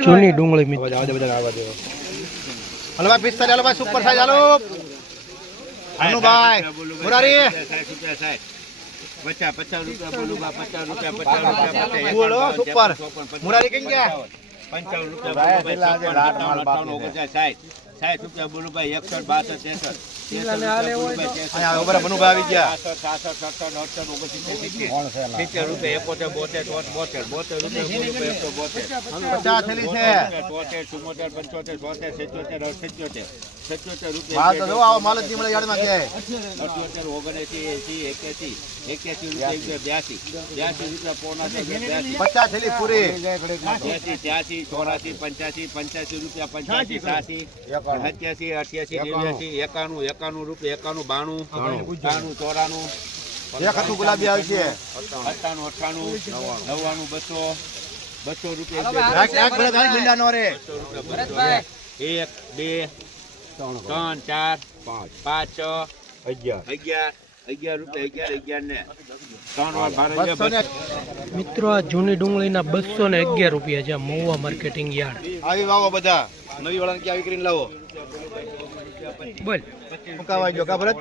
જૂની ડુંગળી મિત્રો હલો ભાઈ 45 હલો ભાઈ સુપર સાઈઝ હલો ભાઈ મુરારી 50 રૂપિયા બોલું 50 રૂપિયા બોલો સુપર મુરારી કઈ ગયા 55 રૂપિયા 60 રૂપિયા બોલું ભાઈ 61 62 મનુભાઈ આવી ગયા 70 રૂપિયા 71 72 રૂપિયા 50 થેલી છે 77 માલ તો જો આવો માલ જ મળે યાર્ડમાં કે 50 થેલી પૂરી 83 84 85 85 રૂપિયા 85 87 88 89 91 રૂપિયા 91 92 94 એક હતું ગુલાબી આવી છે 98 98 200 રૂપિયા રાખ ભલે ધાણી લીંડા નો રે 1 2 3 4 5 6 11 રૂપિયા 11 ને 3 વાર ભારે મિત્રો આ જૂની ડુંગળીના 211 રૂપિયા છે મહુવા માર્કેટિંગ યાર્ડ આવી વાવો બધા નવી વાળાને કે આવી કરીને લાવો બોલ મુકાવા જો કા ભરત